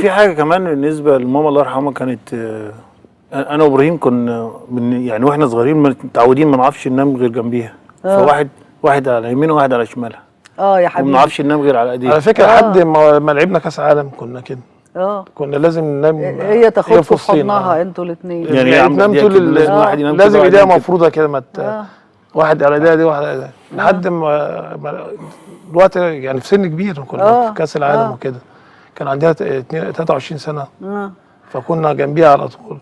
في حاجة كمان بالنسبة لماما الله يرحمها، كانت أنا وإبراهيم كنا يعني وإحنا صغيرين متعودين ما نعرفش ننام غير جنبيها. فواحد على يمينه وواحد على شمالها. يا حبيبي. وما نعرفش ننام غير على ايديها. على فكرة لحد ما لعبنا كأس عالم كنا كده. كنا لازم ننام، هي تاخدكم في حضنها انتوا الاثنين. يعني هي تنام طول لازم ايديها مفروضة كده، واحد على ايديها دي واحد على ايديها لحد ما الوقت يعني في سن كبير. كنا في كأس العالم وكده، كان عندها 23 سنة. فكنا جنبيها على طول.